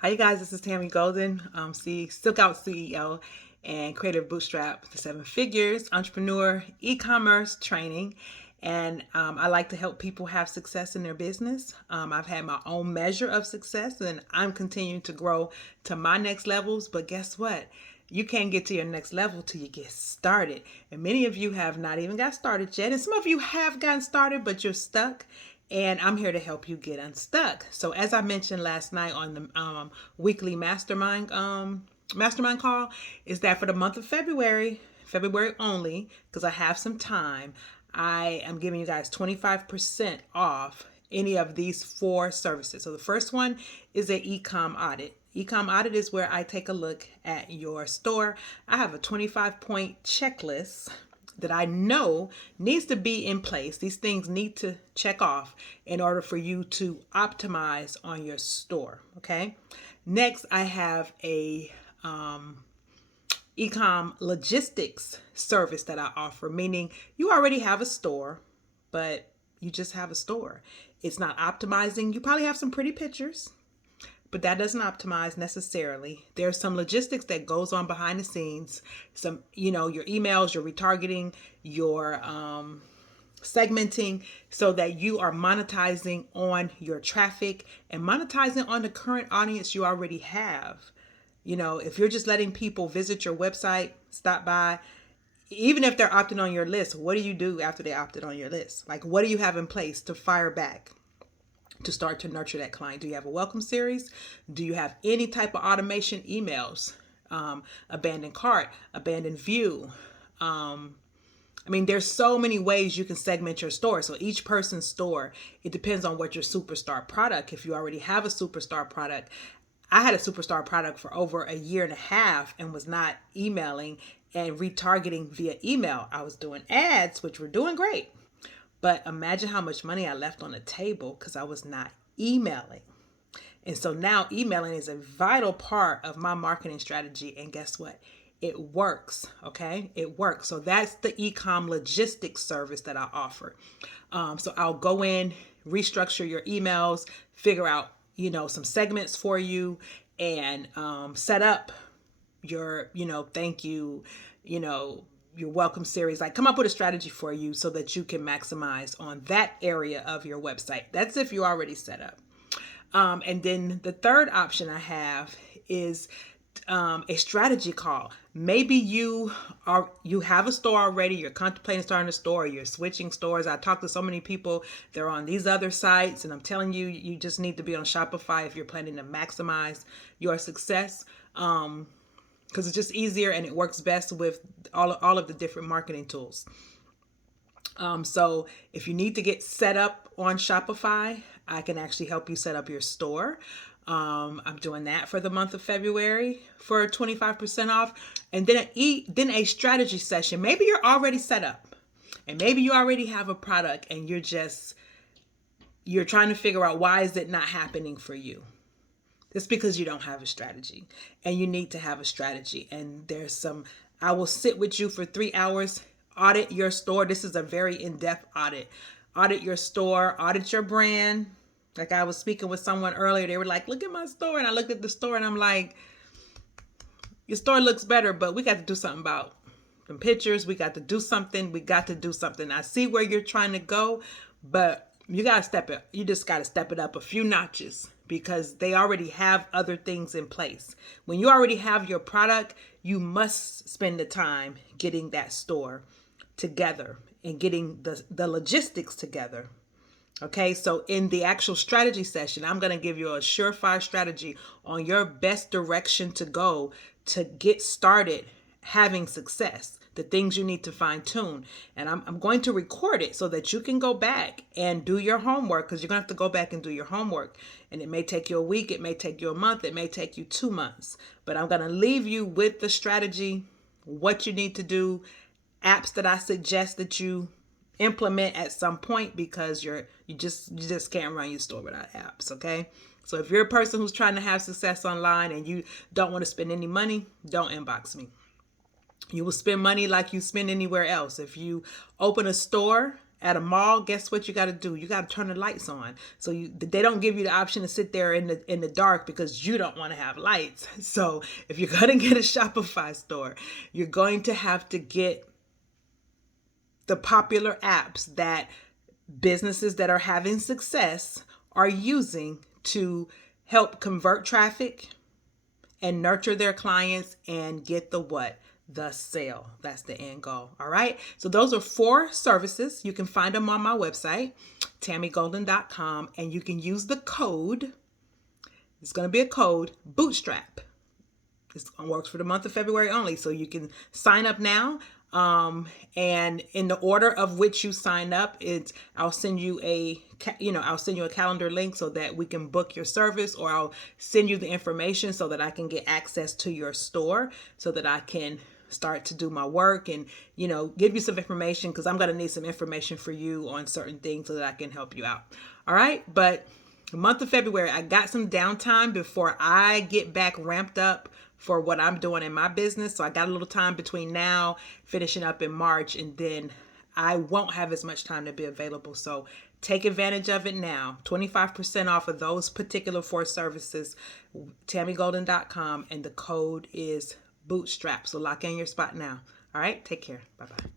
Hi, you guys. This is Tammy Golden, Silk Out CEO and Creative Bootstrap to Seven Figures, entrepreneur, e-commerce training. And I like to help people have success in their business. I've had my own measure of success and I'm continuing to grow to my next levels. But guess what? You can't get to your next level till you get started. And many of you have not even got started yet. And some of you have gotten started, but you're stuck. And I'm here to help you get unstuck. So as I mentioned last night on the weekly mastermind call, is that for the month of February only, because I have some time, I am giving you guys 25% off any of these four services. So the first one is a ecom audit. Ecom audit is where I take a look at your store. I have a 25-point checklist that I know needs to be in place. These things need to check off in order for you to optimize on your store. Okay. Next, I have a ecom logistics service that I offer, meaning you already have a store, but you just have a store. It's not optimizing. You probably have some pretty pictures, but that doesn't optimize necessarily. There's some logistics that goes on behind the scenes. Some, your emails, your retargeting, your segmenting, so that you are monetizing on your traffic and monetizing on the current audience you already have. If you're just letting people visit your website, stop by, even if they're opting on your list, what do you do after they opted on your list? Like, what do you have in place to fire back? To start to nurture that client? Do you have a welcome series? Do you have any type of automation emails? Abandoned cart, abandoned view. There's so many ways you can segment your store. So each person's store, it depends on what your superstar product. If you already have a superstar product, I had a superstar product for over a year and a half and was not emailing and retargeting via email. I was doing ads, which were doing great. But imagine how much money I left on the table because I was not emailing. And so now emailing is a vital part of my marketing strategy. And guess what? It works. Okay. It works. So that's the ecom logistics service that I offer. So I'll go in, restructure your emails, figure out, some segments for you, and set up your, thank you, your welcome series. Like, come up with a strategy for you so that you can maximize on that area of your website. That's if you're already set up. And then the third option I have is a strategy call. Maybe you have a store already, you're contemplating starting a store, you're switching stores. I talk to so many people, they're on these other sites, and I'm telling you, you just need to be on Shopify if you're planning to maximize your success. Because it's just easier and it works best with all of the different marketing tools. So if you need to get set up on Shopify, I can actually help you set up your store. I'm doing that for the month of February for 25% off. And then a strategy session. Maybe you're already set up and maybe you already have a product and you're trying to figure out why is it not happening for you. It's because you don't have a strategy, and you need to have a strategy. And I will sit with you for 3 hours, audit your store. This is a very in-depth audit. Audit your store, audit your brand. Like, I was speaking with someone earlier, they were like, look at my store. And I looked at the store and I'm like, your store looks better, but we got to do something about them pictures. We got to do something. I see where you're trying to go, but you just got to step it up a few notches because they already have other things in place. When you already have your product, you must spend the time getting that store together and getting the logistics together. Okay, so in the actual strategy session, I'm going to give you a surefire strategy on your best direction to go to get started having success, the things you need to fine tune. And I'm going to record it so that you can go back and do your homework, because you're going to have to go back and do your homework. And it may take you a week, it may take you a month, it may take you 2 months. But I'm going to leave you with the strategy, what you need to do, apps that I suggest that you implement at some point, because you just can't run your store without apps. Okay, so if you're a person who's trying to have success online and you don't want to spend any money, don't inbox me. You will spend money like you spend anywhere else. If you open a store at a mall, guess what you got to do? You got to turn the lights on. So they don't give you the option to sit there in the dark because you don't want to have lights. So if you're going to get a Shopify store, you're going to have to get the popular apps that businesses that are having success are using to help convert traffic and nurture their clients and get the what? The sale. That's the end goal. All right. So those are 4 services. You can find them on my website, TammyGolden.com, and you can use the code. It's going to be a code, Bootstrap. This works for the month of February only. So you can sign up now. And in the order of which you sign up, I'll send you a calendar link so that we can book your service, or I'll send you the information so that I can get access to your store so that I can start to do my work and, give you some information, because I'm going to need some information for you on certain things so that I can help you out. All right. But the month of February, I got some downtime before I get back ramped up for what I'm doing in my business. So I got a little time between now, finishing up in March, and then I won't have as much time to be available. So take advantage of it now. 25% off of those particular 4 services, TammyGolden.com, and the code is Bootstrap. So lock in your spot now. All right, take care. Bye-bye.